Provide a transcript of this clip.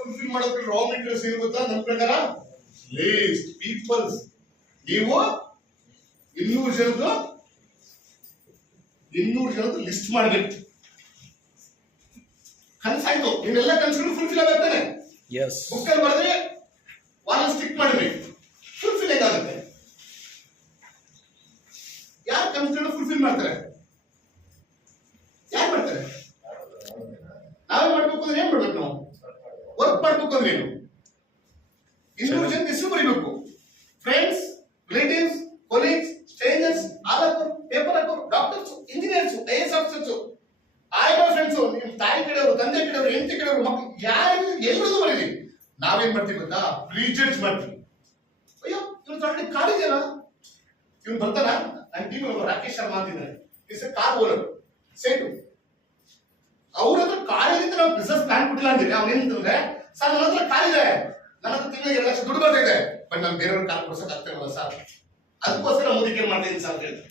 fulfil ಮಾಡೋಕೆ raw materials ಏನು ಗೊತ್ತಾ ನಮ್ಮ ಪ್ರಕಾರ ಲಿಸ್ಟ್ ಪೀಪಲ್ಸ್ ನೀವು 200 ಜನದ್ದು ಲಿಸ್ಟ್ ಮಾಡಬೇಕು ಕನಸಾಯ್ತು ನೀವೆಲ್ಲ ಕನಸುಗಳು ಫುಲ್ಫಿಲ್ ಆಗಬೇಕಾನೆ ಬುಕ್ ಅಲ್ಲಿ ಬರೆದ್ರೆ ವಾಲ್ ಸ್ಟಿಕ್ ಮಾಡಬೇಕು ಫುಲ್ಫಿಲ್ ಹೇಗಾಗುತ್ತೆ ಯಾರು ಕನಸುಗಳನ್ನ ಫುಲ್ಫಿಲ್ ಮಾಡ್ತಾರೆ ಯಾರು ಮಾಡ್ತಾರೆ ನಾವೇ ಮಾಡ್ಬೇಕು ಅಂದ್ರೆ ಏನ್ ಮಾಡ್ಬೇಕು ನಾವು ವರ್ಕ್ ಮಾಡ್ಬೇಕು ಅಂದ್ರೆ ಏನು 200 ಜನ ಹೆಸರು ಬರೀಬೇಕು ಫ್ರೆಂಡ್ಸ್ ರಿಲೇಟಿವ್ಸ್ ಕೊಲೀಗ್ಸ್ ಸ್ಟ್ರೇಂಜರ್ಸ್ ಆಲಕರು ಪೇಪರ್ ಹಾಕೋರು ಡಾಕ್ಟರ್ಸ್ ಇಂಜಿನಿಯರ್ಸ್ ಐಎಸ್ ಆಫೀಸರ್ಸ್ ಆಯ್ದ ಫ್ರೆಂಡ್ಸ್ ನಿಮ್ ತಾಯಿ ಕಡೆಯವರು ತಂದೆ ಕಡೆಯವರು ಹೆಂಡತಿ ಕಡೆಯವರು ಮಕ್ಕಳು ಯಾರು ಎಲ್ಲರೂ ಬರೀರಿ ನಾವೇನ್ ಮಾಡ್ತೀವಿ ಗೊತ್ತಾ ಪ್ರೀಜಡ್ಜ್ ಮಾಡ್ತೀವಿ ಅಯ್ಯೋ ಇವ್ರು ಆಲ್ರೆಡಿ ಕಾಲೇಜ್ ಅಲ್ಲ ಇವ್ನು ಬರ್ತಾನ ನನ್ನ ಟೀಮ್ ರಾಕೇಶ್ ಶರ್ಮಾ ಅಂತಿದ್ದಾರೆ ಇಸ್ ಕಾರ್ ಓನರ್ ಸೇಟು ಅವ್ರ ಹತ್ರ ಕಾಲೇಜಿಂದ ನಾವು ಬಿಸ್ನೆಸ್ ಪ್ಲಾನ್ ಕೊಟ್ಟಿಲ್ಲ ಅಂದಿರಿ ಅವ್ನೇನಂತಂದ್ರೆ ಸರ್ ನನ್ನ ಹತ್ರ ಕಾಲಿದೆ ನನ್ನ ಹತ್ರ ತಿಂಗಳಿಗೆ 2 ಲಕ್ಷ ದುಡ್ಡು ಬರ್ತಿದೆ ಬಟ್ ನಾನು ಬೇರೆಯವ್ರ ಕಾರ್ ಕೊಡ್ಸಕ್ ಆಗ್ತಿರಲ್ಲ ಸರ್ ಅದಕ್ಕೋಸ್ಕರ ಮೋದಿಗೆ ಮಾಡ್ತಾ ಇದ್ದೀನಿ ಸರ್ ಅಂತ ಹೇಳ್ತಾರೆ